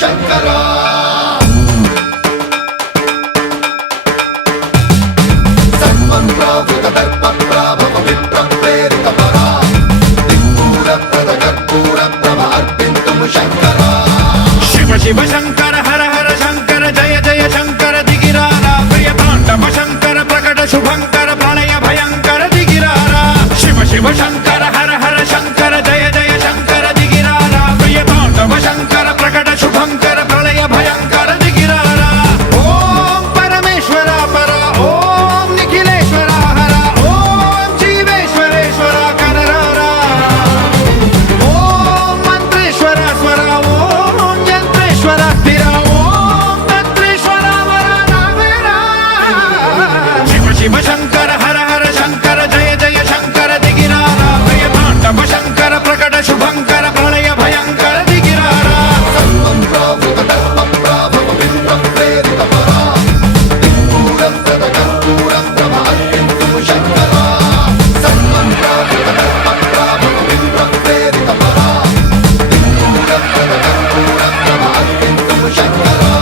శంకరా సన్మంత్రావృత దర్ప ప్రాభవ విప్ర ప్రేరిత పరా దిక్పూర ప్రద కర్పూర ప్రభ అర్పింతుము శంకరా శివ శివ శంకర హర హర శంకర జయ జయ శంకర దిగిరారా ప్రియ తాండవ శంకర ప్రకట శుభంకర ప్రళయ భయంకర దిగిరారా శివ శివ శంకర హర హర శంకర జయ జయ శంకర దిగిరారా ప్రియ తాండవ శంకర ప్రకట శుభంకర ప్రళయ భయంకర దిగిరారా ఓం పరమేశ్వర పర ఓం నిఖిలేశ్వర హర ఓం జీవేశ్వరేశ్వర కనరారా ఓం మంత్రేశ్వర స్వర ఓం యంత్రేశ్వర స్థిర ఓం తంత్రేశ్వర వర నావేరా శివ శివ శంకర హర హర శంకర జయ జయ శంకర దిగిరారా ప్రియ తాండవ శంకర ప్రకట శుభంకర ప్రళయ భయంకర దిగిరారా సన్మంత్రావృత దర్ప ప్రాభవ విప్ర ప్రేరిత పరా దిక్పూర ప్రద కర్పూర ప్రభ అర్పింతుము శంకరా సన్మంత్రావృత దర్ప ప్రాభవ విప్ర ప్రేరిత పరా దిక్పూర ప్రద కర్పూర ప్రభ అర్పింతుము శంకరా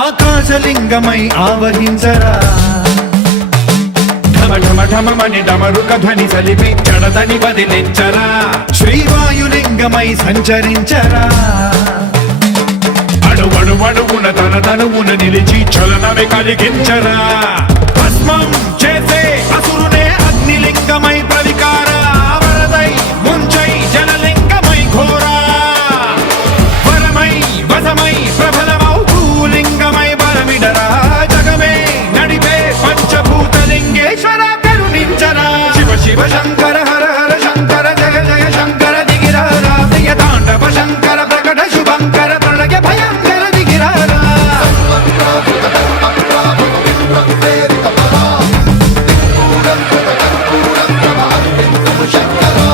ఆకాశలింగమై ఆవహించరా ఢమ ఢమ ఢమమని డమరుక ధ్వని సలిపి జడదని బదిలించరా శ్రీవాయులింగమై సంచరించరా అడువడువడువున తన తనువున నిలిచి చలనమే కలిగించరా భస్మం చేసే అసురునే అగ్నిలింగమై ప్రవికార వరదై ముంచై జలలింగమై ఘోరా వరమై వసమై ప్రబలమౌ భూలింగమై బలమిడరా జగమే నడిపే పంచభూతలింగేశ్వర కరుణించరా శివ శివ శంకర హర హర శంకర జయ జయ శంకర దిగిరారా ప్రియ తాండవ శంకర ప్రకట శుభంకర ప్రళయ భయంకర దిగిరారా సన్మంత్రావృత దర్ప ప్రాభవ విప్ర ప్రేరిత పరా దిక్పూర ప్రద కర్పూర ప్రభ అర్పింతుము శంకరా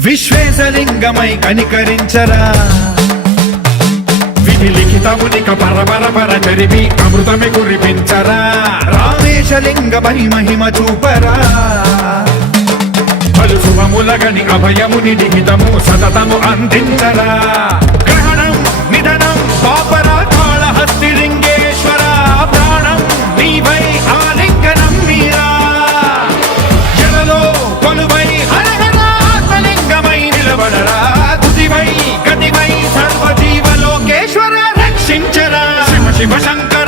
విశ్వేశలింగమై కనికరించరా విధి లిఖితమునిక పరపర పర చరివి అమృతమి కురిపించరా రామేశలింగమై మహిమ చూపరా పలు శుభములగని అభయముని లిఖితము సతతము అందించరా గ్రహణం నిధనం పాపరా కాళహస్తి లింగేశ్వర ప్రాణం నీవై ఆలింగనం మీరా జలలో కొలువై హర హర ఆత్మలింగమై నిలబడరా తుదివై గతివై సర్వజీవలోకేశ్వర రక్షించరా శివ శివ శంకర